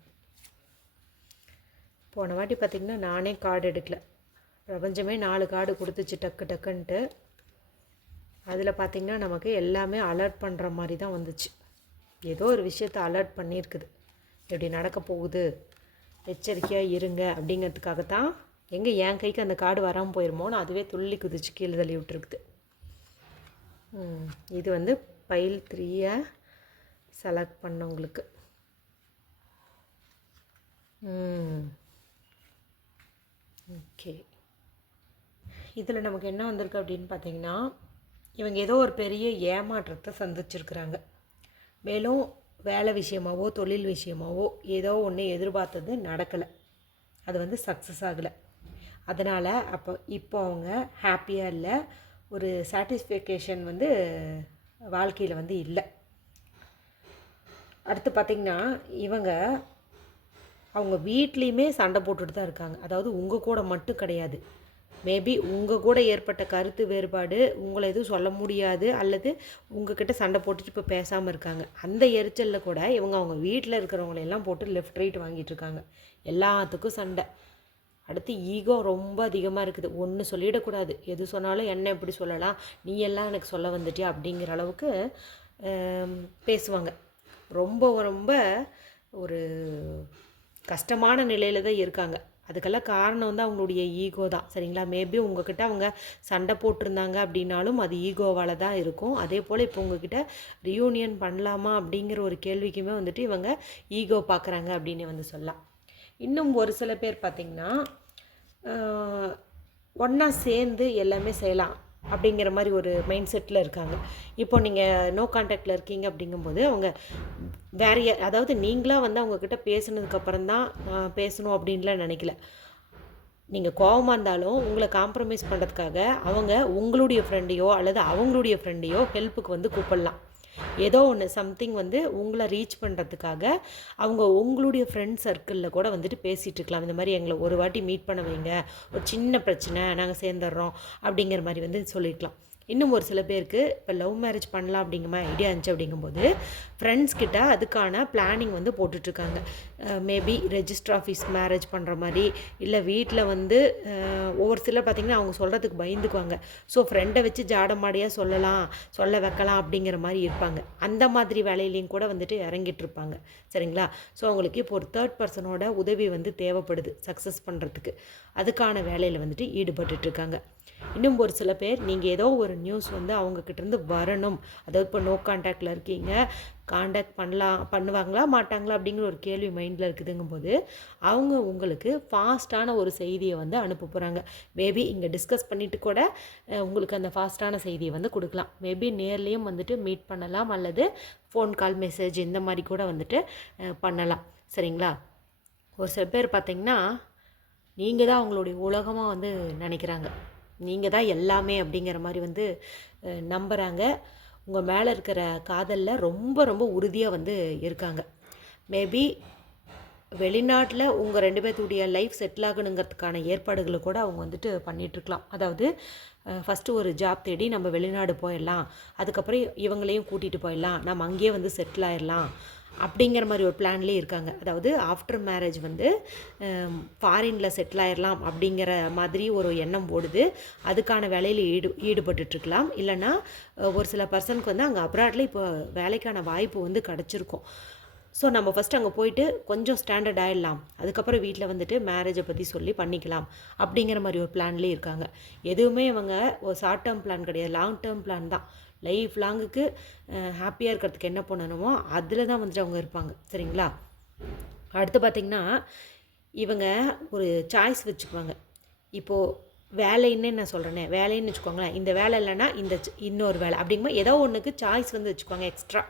போன வாட்டி பார்த்திங்கன்னா நானே கார்டு எடுக்கல, பிரபஞ்சமே 4 கார்டு கொடுத்துச்சு டக்கு டக்குன்ட்டு. அதில் பார்த்திங்கன்னா நமக்கு எல்லாமே அலர்ட் பண்ணுற மாதிரி தான் வந்துச்சு. ஏதோ ஒரு விஷயத்தை அலர்ட் பண்ணியிருக்குது, எப்படி நடக்க போகுது, எச்சரிக்கையாக இருங்க அப்படிங்கிறதுக்காகத்தான். எங்கே என் கைக்கு அந்த கார்டு வராமல் போயிருமோன்னு அதுவே துள்ளி குதிச்சு கீழே தள்ளி விட்டுருக்குது. இது வந்து பைல் 3 செலக்ட் பண்ணவங்களுக்கு. ஓகே, இதில் நமக்கு என்ன வந்திருக்கு அப்படின்னு பார்த்தீங்கன்னா இவங்க ஏதோ ஒரு பெரிய ஏமாற்றத்தை சந்திச்சிருக்கிறாங்க. மேலும் வேலை விஷயமாவோ தொழில் விஷயமாவோ ஏதோ ஒன்று எதிர்பார்த்தது நடக்கலை, அது வந்து சக்ஸஸ் ஆகலை. அதனால் இப்போ அவங்க ஹாப்பியாக இல்லை, ஒரு சாட்டிஸ்ஃபேக்ஷன் வந்து வாழ்க்கையில் வந்து இல்லை. அடுத்து பார்த்திங்கன்னா இவங்க அவங்க வீட்லேயுமே சண்டை போட்டுட்டு தான் இருக்காங்க. அதாவது உங்கள் கூட மட்டும் கிடையாது, மேபி உங்கள் கூட ஏற்பட்ட கருத்து வேறுபாடு உங்களை எதுவும் சொல்ல முடியாது, அல்லது உங்ககிட்ட சண்டை போட்டுட்டு இப்போ பேசாமல் இருக்காங்க. அந்த எரிச்சலில் கூட இவங்க அவங்க வீட்டில் இருக்கிறவங்களெல்லாம் போட்டு லெஃப்ட் ரைட் வாங்கிட்டுருக்காங்க. எல்லாத்துக்கும் சண்டை. அடுத்து ஈகோ ரொம்ப அதிகமாக இருக்குது. ஒன்று சொல்லிடக்கூடாது, எது சொன்னாலும் என்ன எப்படி சொல்லலாம், நீ எல்லாம் எனக்கு சொல்ல வந்துட்டியா அப்படிங்கிற அளவுக்கு பேசுவாங்க. ரொம்ப ரொம்ப ஒரு கஷ்டமான நிலையில் தான் இருக்காங்க. அதுக்கெல்லாம் காரணம் வந்து அவங்களுடைய ஈகோ தான், சரிங்களா. மேபி உங்ககிட்ட அவங்க சண்டை போட்டிருந்தாங்க அப்படின்னாலும் அது ஈகோவால் தான் இருக்கும். அதே போல் இப்போ உங்ககிட்ட ரியூனியன் பண்ணலாமா அப்படிங்கிற ஒரு கேள்விக்குமே வந்துட்டு இவங்க ஈகோ பார்க்குறாங்க அப்படின்னு வந்து சொல்லலாம். இன்னும் ஒரு சில பேர் பார்த்திங்கன்னா ஒன்றா சேர்ந்து எல்லாமே செய்யலாம், அப்படிங்கிற மாதிரி ஒரு மைண்ட் செட்டில் இருக்காங்க. இப்போ நீங்கள் நோ கான்டாக்டில் இருக்கீங்க அப்படிங்கும்போது அவங்க வேற அதாவது நீங்களாக வந்து அவங்கக்கிட்ட பேசுனதுக்கப்புறம் தான் பேசணும் அப்படின்லாம் நினைக்கல. நீங்கள் கோவமாக இருந்தாலும் உங்களை காம்ப்ரமைஸ் பண்ணுறதுக்காக அவங்க உங்களுடைய ஃப்ரெண்டையோ அல்லது அவங்களுடைய ஃப்ரெண்டையோ ஹெல்ப்புக்கு வந்து கூப்பிடலாம். ஏதோ ஒன்று சம்திங் வந்து உங்களை ரீச் பண்ணுறதுக்காக அவங்க உங்களுடைய ஃப்ரெண்ட் சர்க்கிளில் கூட வந்துட்டு பேசிகிட்டு இருக்கலாம். இந்த மாதிரி எங்களை ஒரு வாட்டி மீட் பண்ண வைங்க, ஒரு சின்ன பிரச்சனை, நாங்கள் சேர்ந்துடுறோம் அப்படிங்கிற மாதிரி வந்து சொல்லியிருக்கலாம். இன்னும் ஒரு சில பேருக்கு இப்போ லவ் மேரேஜ் பண்ணலாம் அப்படிங்கிற மாதிரி ஐடியா இருந்துச்சு அப்படிங்கும்போது ஃப்ரெண்ட்ஸ் கிட்ட அதுக்கான பிளானிங் வந்து போட்டுட்ருக்காங்க. மேபி ரெஜிஸ்டர் ஆஃபீஸ் மேரேஜ் பண்ணுற மாதிரி, இல்லை வீட்டில் வந்து ஒவ்வொரு சிலர் பார்த்திங்கன்னா அவங்க சொல்கிறதுக்கு பயந்துக்குவாங்க. ஸோ ஃப்ரெண்டை வச்சு ஜாடமாடியாக சொல்ல வைக்கலாம் அப்படிங்கிற மாதிரி இருப்பாங்க. அந்த மாதிரி வேலையிலையும் கூட வந்துட்டு இறங்கிட்டுருப்பாங்க. சரிங்களா? ஸோ அவங்களுக்கு இப்போ ஒரு தேர்ட் பர்சனோட உதவி வந்து தேவைப்படுது சக்ஸஸ் பண்ணுறதுக்கு. அதுக்கான வேலையில் வந்துட்டு ஈடுபட்டுட்ருக்காங்க. இன்னும் ஒரு சில பேர் நீங்கள் ஏதோ ஒரு நியூஸ் வந்து அவங்கக்கிட்டேருந்து வரணும், அதாவது இப்போ நோ கான்டாக்டில் இருக்கீங்க, கான்டாக்ட் பண்ணுவாங்களா மாட்டாங்களா அப்படிங்கிற ஒரு கேள்வி மைண்டில் இருக்குதுங்கும்போது அவங்க உங்களுக்கு ஃபாஸ்ட்டான ஒரு செய்தியை வந்து அனுப்ப போகிறாங்க. மேபி இங்கே டிஸ்கஸ் பண்ணிவிட்டு கூட உங்களுக்கு அந்த ஃபாஸ்ட்டான செய்தியை வந்து கொடுக்கலாம். மேபி நேர்லேயும் வந்துட்டு மீட் பண்ணலாம், அல்லது ஃபோன் கால் மெசேஜ் இந்த மாதிரி கூட வந்துட்டு பண்ணலாம். சரிங்களா? ஒரு சில பேர் பார்த்திங்கன்னா நீங்கள் தான் அவங்களுடைய உலகமாக வந்து நினைக்கிறாங்க. நீங்கள் தான் எல்லாமே அப்படிங்கிற மாதிரி வந்து நம்புகிறாங்க. உங்கள் மேலே இருக்கிற காதலில் ரொம்ப ரொம்ப உறுதியாக வந்து இருக்காங்க. மேபி வெளிநாட்டில் உங்கள் 2 பேர்த்துடைய லைஃப் செட்டில் ஆகணுங்கிறதுக்கான ஏற்பாடுகளை கூட அவங்க வந்துட்டு பண்ணிகிட்ருக்கலாம். அதாவது ஃபஸ்ட்டு ஒரு ஜாப் தேடி நம்ம வெளிநாடு போயிடலாம், அதுக்கப்புறம் இவங்களையும் கூட்டிகிட்டு போயிடலாம், நம்ம அங்கேயே வந்து செட்டில் ஆயிடலாம் அப்படிங்கிற மாதிரி ஒரு பிளான்லேயே இருக்காங்க. அதாவது ஆஃப்டர் மேரேஜ் வந்து ஃபாரினில் செட்டில் ஆயிடலாம் அப்படிங்கிற மாதிரி ஒரு எண்ணம் ஓடுது. அதுக்கான வேலையில் ஈடுபட்டுருக்கலாம். இல்லைன்னா ஒரு சில பர்சனுக்கு வந்து அங்கே அப்ராடில் இப்போ வேலைக்கான வாய்ப்பு வந்து கிடச்சிருக்கும். ஸோ நம்ம ஃபஸ்ட்டு அங்கே போயிட்டு கொஞ்சம் ஸ்டாண்டர்ட் ஆகிடலாம், அதுக்கப்புறம் வீட்டில் வந்துட்டு மேரேஜை பற்றி சொல்லி பண்ணிக்கலாம் அப்படிங்கிற மாதிரி ஒரு பிளான்லேயே இருக்காங்க. எதுவுமே இவங்க ஒரு ஷார்ட் டேர்ம் பிளான் கிடையாது, லாங் டேர்ம் பிளான் தான். லைஃப் லாங்குக்கு ஹாப்பியாக இருக்கிறதுக்கு என்ன பண்ணணுமோ அதில் தான் வந்துட்டு அவங்க இருப்பாங்க. சரிங்களா? அடுத்து பார்த்திங்கன்னா இவங்க ஒரு சாய்ஸ் வச்சுக்குவாங்க. இப்போது வேலைன்னு நான் சொல்கிறேனே, வேலைன்னு வச்சுக்கோங்களேன், இந்த வேலை இல்லைன்னா இன்னொரு வேலை அப்படிங்கும்போது ஏதோ ஒன்றுக்கு சாய்ஸ் வந்து வச்சுக்குவாங்க. எக்ஸ்ட்ரா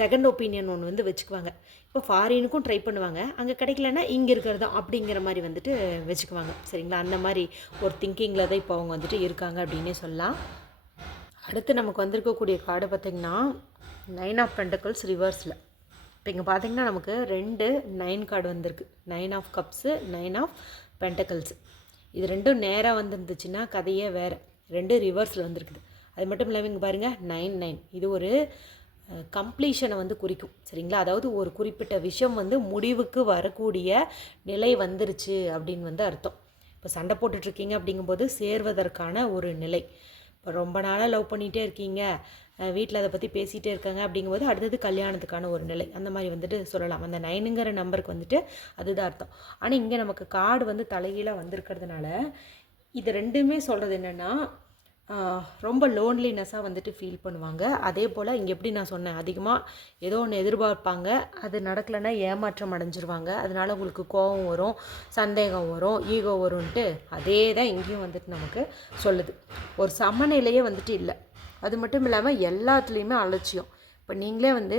செகண்ட் ஒப்பீனியன் ஒன்று வந்து வச்சுக்குவாங்க. இப்போ ஃபாரினுக்கும் ட்ரை பண்ணுவாங்க, அங்கே கிடைக்கலன்னா இங்கே இருக்கிறதா அப்படிங்கிற மாதிரி வந்துட்டு வச்சுக்குவாங்க. சரிங்களா? அந்த மாதிரி ஒரு திங்கிங்கில் தான் இப்போ அவங்க வந்துட்டு இருக்காங்க அப்படின்னே சொல்லலாம். அடுத்து நமக்கு வந்திருக்கக்கூடிய கார்டு பார்த்திங்கன்னா 9 ஆஃப் பென்டக்கிள்ஸ் ரிவர்ஸில். இப்போ இங்கே பார்த்திங்கன்னா நமக்கு 2 9 கார்டு வந்திருக்கு. 9 ஆஃப் கப்ஸு, 9 ஆஃப் பென்டக்கிள்ஸ். இது ரெண்டும் நேராக வந்துருந்துச்சுன்னா கதையே வேறு. 2 ரிவர்ஸில் வந்திருக்குது. அது மட்டும் இல்லாமல் இங்கே பாருங்கள் 9 9, இது ஒரு கம்ப்ளீஷனை வந்து குறிக்கும். சரிங்களா? அதாவது ஒரு குறிப்பிட்ட விஷயம் வந்து முடிவுக்கு வரக்கூடிய நிலை வந்துருச்சு அப்படின்னு வந்து அர்த்தம். இப்போ சண்டை போட்டுட்ருக்கீங்க அப்படிங்கும்போது சேர்வதற்கான ஒரு நிலை. இப்போ ரொம்ப நாளாக லவ் பண்ணிகிட்டே இருக்கீங்க, வீட்டில் அதை பற்றி பேசிகிட்டே இருக்காங்க அப்படிங்கும்போது அடுத்தது கல்யாணத்துக்கான ஒரு நிலை, அந்த மாதிரி வந்துட்டு சொல்லலாம். அந்த 9ங்கிற நம்பருக்கு வந்துட்டு அதுதான் அர்த்தம். ஆனால் இங்கே நமக்கு கார்டு வந்து தலைகீழாக வந்திருக்கிறதுனால இது ரெண்டுமே சொல்கிறது என்னென்னா ரொம்ப லோன்லினஸ்ஸாக வந்துட்டு ஃபீல் பண்ணுவாங்க. அதே போல் இங்கே எப்படி நான் சொன்னேன், அதிகமாக ஏதோ ஒன்று எதிர்பார்ப்பாங்க, அது நடக்கலைன்னா ஏமாற்றம் அடைஞ்சிருவாங்க. அதனால் உங்களுக்கு கோபம் வரும், சந்தேகம் வரும், ஈகோ வரும்ன்ட்டு அதே தான் இங்கேயும் வந்துட்டு நமக்கு சொல்லுது. ஒரு சமநிலையே வந்துட்டு இல்லை. அது மட்டும் இல்லாமல் எல்லாத்துலேயுமே அலட்சியம். இப்போ நீங்களே வந்து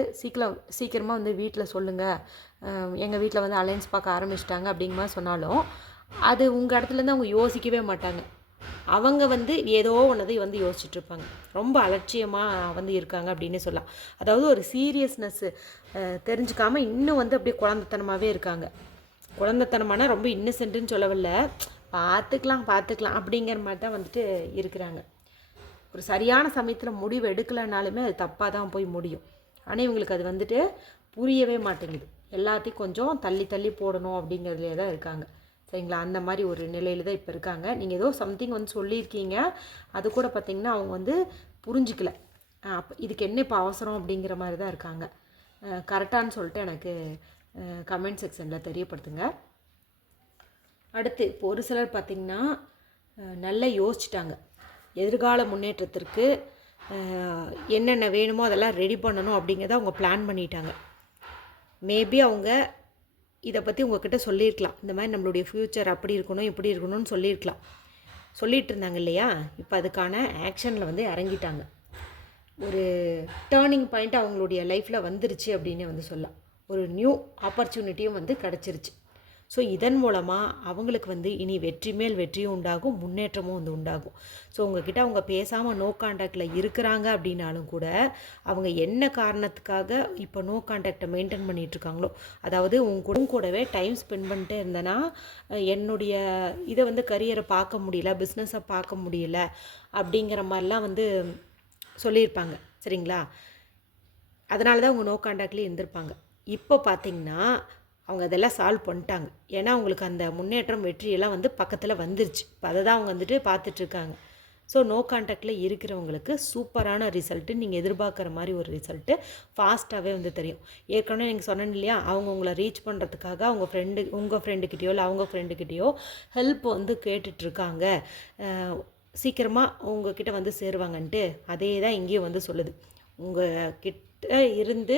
சீக்கிரமாக வந்து வீட்டில் சொல்லுங்கள், எங்கள் வீட்டில் வந்து அலைன்ஸ் பார்க்க ஆரம்பிச்சிட்டாங்க அப்படிங்கிற மாதிரி சொன்னாலும் அது உங்கள் இடத்துலேருந்து அவங்க யோசிக்கவே மாட்டாங்க. அவங்க வந்து ஏதோ ஒன்றதை வந்து யோசிச்சுட்ருப்பாங்க. ரொம்ப அலட்சியமாக வந்து இருக்காங்க அப்படின்னு சொல்லலாம். அதாவது ஒரு சீரியஸ்னஸ்ஸு தெரிஞ்சுக்காமல் இன்னும் வந்து அப்படியே குழந்தைத்தனமாகவே இருக்காங்க. குழந்தைத்தனமான ரொம்ப இன்னசென்ட்டுன்னு சொல்லவில்லை, பார்த்துக்கலாம் அப்படிங்கிற மாதிரி தான் வந்துட்டு இருக்கிறாங்க. ஒரு சரியான சமயத்தில் முடிவு எடுக்கலைனாலுமே அது தப்பாக தான் போய் முடியும். ஆனால் இவங்களுக்கு அது வந்துட்டு புரியவே மாட்டேங்குது. எல்லாத்தையும் கொஞ்சம் தள்ளி போடணும் அப்படிங்கிறதுலே தான் இருக்காங்க. சரிங்களா? அந்த மாதிரி ஒரு நிலையில் தான் இப்போ இருக்காங்க. நீங்கள் ஏதோ சம்திங் வந்து சொல்லியிருக்கீங்க, அது கூட பார்த்திங்கன்னா அவங்க வந்து புரிஞ்சிக்கல. அப்போ இதுக்கு என்ன இப்போ அவசரம் அப்படிங்கிற மாதிரி தான் இருக்காங்க. கரெக்டானு சொல்லிட்டு எனக்கு கமெண்ட் செக்ஷனில் தெரியப்படுத்துங்க. அடுத்து இப்போ ஒரு சிலர் பார்த்திங்கன்னா நல்லா யோசிச்சிட்டாங்க. எதிர்கால முன்னேற்றத்திற்கு என்னென்ன வேணுமோ அதெல்லாம் ரெடி பண்ணணும் அப்படிங்கிறத அவங்க பிளான் பண்ணிட்டாங்க. மேபி அவங்க இதை பற்றி உங்கள்கிட்ட சொல்லியிருக்கலாம், இந்த மாதிரி நம்மளுடைய ஃப்யூச்சர் அப்படி இருக்கணும் இப்படி இருக்கணும்னு சொல்லியிருக்கலாம். சொல்லிகிட்டு இருந்தாங்க இல்லையா, இப்போ அதுக்கான ஆக்ஷனில் வந்து இறங்கிட்டாங்க. ஒரு டேர்னிங் பாயிண்ட் அவங்களுடைய லைஃப்பில் வந்துருச்சு அப்படின்னு வந்து சொல்லலாம். ஒரு நியூ ஆப்பர்ச்சுனிட்டியும் வந்து கிடச்சிருச்சு. ஸோ இதன் மூலமாக அவங்களுக்கு வந்து இனி வெற்றி மேல் வெற்றியும் உண்டாகும், முன்னேற்றமும் வந்து உண்டாகும். ஸோ உங்ககிட்ட அவங்க பேசாமல் நோ கான்டாக்டில் இருக்கிறாங்க அப்படின்னாலும் கூட அவங்க என்ன காரணத்துக்காக இப்போ நோ கான்டாக்டை மெயின்டைன் பண்ணிகிட்ருக்காங்களோ, அதாவது உங்க கூடவே டைம் ஸ்பெண்ட் பண்ணிட்டே இருந்தேன்னா என்னுடைய இதை வந்து கரியரை பார்க்க முடியல, பிஸ்னஸை பார்க்க முடியல அப்படிங்கிற மாதிரிலாம் வந்து சொல்லியிருப்பாங்க. சரிங்களா? அதனால தான் அவங்க நோ கான்டாக்ட்லேயே இருந்திருப்பாங்க. இப்போ பார்த்திங்கன்னா அவங்க அதெல்லாம் சால்வ் பண்ணிட்டாங்க. ஏன்னா அவங்களுக்கு அந்த முன்னேற்றம் வெற்றியெல்லாம் வந்து பக்கத்தில் வந்துருச்சு. இப்போ அதை தான் அவங்க வந்துட்டு பார்த்துட்ருக்காங்க. ஸோ நோ கான்டாக்டில் இருக்கிறவங்களுக்கு சூப்பரான ரிசல்ட்டு, நீங்கள் எதிர்பார்க்குற மாதிரி ஒரு ரிசல்ட்டு ஃபாஸ்ட்டாகவே வந்து தெரியும். ஏற்கனவே நீங்கள் சொன்னேன் இல்லையா, அவங்க உங்களை ரீச் பண்ணுறதுக்காக உங்கள் ஃப்ரெண்டுக்கிட்டேயோ இல்லை அவங்க ஃப்ரெண்டுக்கிட்டேயோ ஹெல்ப் வந்து கேட்டுட்ருக்காங்க, சீக்கிரமாக உங்ககிட்ட வந்து சேருவாங்கன்ட்டு. அதே தான் இங்கேயும் வந்து சொல்லுது. உங்கள் கிட்ட இருந்து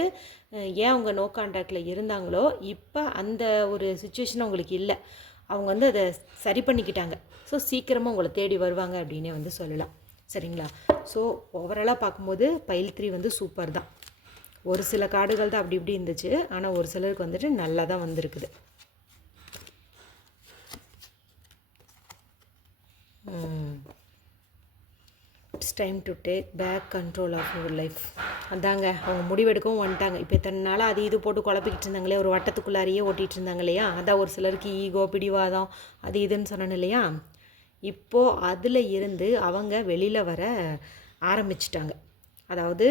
ஏன் அவங்க நோ கான்டாக்டில் இருந்தாங்களோ, இப்போ அந்த ஒரு சுச்சுவேஷன் அவங்களுக்கு இல்லை. அவங்க வந்து அதை சரி பண்ணிக்கிட்டாங்க. ஸோ சீக்கிரமாக உங்களை தேடி வருவாங்க அப்படின்னே வந்து சொல்லலாம். சரிங்களா? ஸோ ஓவராலாக பார்க்கும்போது பைல் 3 வந்து சூப்பர் தான். ஒரு சில கார்டுகள் தான் அப்படி இப்படி இருந்துச்சு, ஆனால் ஒரு சிலருக்கு வந்துட்டு நல்லா தான் வந்திருக்குது. It's time to take back control of your life. அதாங்க அவங்க முடிவெடுக்கவும் வந்துட்டாங்க. இப்போ இத்தனை நாளாக அது இது போட்டு குழப்பிக்கிட்டு இருந்தாங்களே, ஒரு வட்டத்துக்குள்ளாரியே ஓட்டிகிட்டு இருந்தாங்க இல்லையா, அதான் ஒரு சிலருக்கு ஈகோ பிடிவாதம் அது இதுன்னு சொன்னேன் இல்லையா, இப்போது அதில் இருந்து அவங்க வெளியில் வர ஆரம்பிச்சிட்டாங்க. அதாவது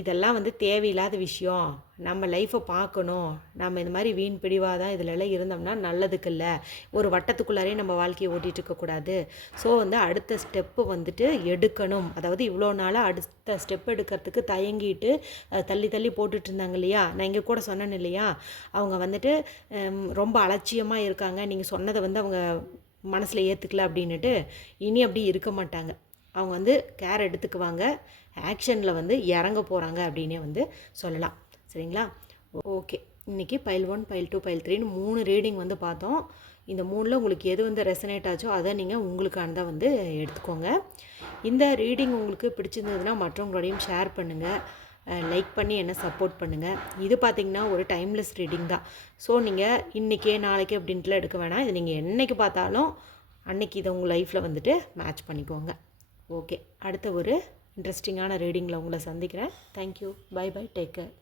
இதெல்லாம் வந்து தேவையில்லாத விஷயம், நம்ம லைஃப்பை பார்க்கணும், நம்ம இந்த மாதிரி வீண் பிடிவாதான் இதிலெல்லாம் இருந்தோம்னா நல்லதுக்கு இல்லை, ஒரு வட்டத்துக்குள்ளாரே நம்ம வாழ்க்கையை ஓட்டிகிட்டு இருக்கக்கூடாது. ஸோ வந்து அடுத்த ஸ்டெப்பு வந்துட்டு எடுக்கணும். அதாவது இவ்வளோ நாளாக அடுத்த ஸ்டெப் எடுக்கிறதுக்கு தயங்கிட்டு தள்ளி தள்ளி போட்டுட்டு இருந்தாங்க இல்லையா, நான் இங்கே கூட சொன்னேன் இல்லையா, அவங்க வந்துட்டு ரொம்ப அலட்சியமாக இருக்காங்க, நீங்கள் சொன்னதை வந்து அவங்க மனசில் ஏற்றுக்கல அப்படின்னுட்டு. இனி அப்படி இருக்க மாட்டாங்க. அவங்க வந்து கேர் எடுத்துக்குவாங்க, ஆக்ஷனில் வந்து இறங்க போகிறாங்க அப்படின்னே வந்து சொல்லலாம். சரிங்களா? ஓகே, இன்றைக்கி பைல் 1, பைல் 2, பைல் 3ன்னு 3 ரீடிங் வந்து பார்த்தோம். இந்த 3ல் உங்களுக்கு எது வந்து ரெசனேட் ஆச்சோ அதை நீங்கள் உங்களுக்கானதை வந்து எடுத்துக்கோங்க. இந்த ரீடிங் உங்களுக்கு பிடிச்சிருந்ததுன்னா மற்றவங்களோடையும் ஷேர் பண்ணுங்கள், லைக் பண்ணி என்ன சப்போர்ட் பண்ணுங்கள். இது பார்த்திங்கன்னா ஒரு டைம்லெஸ் ரீடிங் தான். ஸோ நீங்கள் இன்றைக்கே நாளைக்கு அப்படின்ட்டுலாம் எடுக்க வேணாம். இது நீங்கள் என்றைக்கு பார்த்தாலும் அன்றைக்கி இதை உங்கள் லைஃப்பில் வந்துட்டு மேட்ச் பண்ணிக்கோங்க. ஓகே, அடுத்த ஒரு இன்ட்ரெஸ்டிங்கான ரீடிங்கில் உங்களை சந்திக்கிறேன். Thank you, bye bye, take care.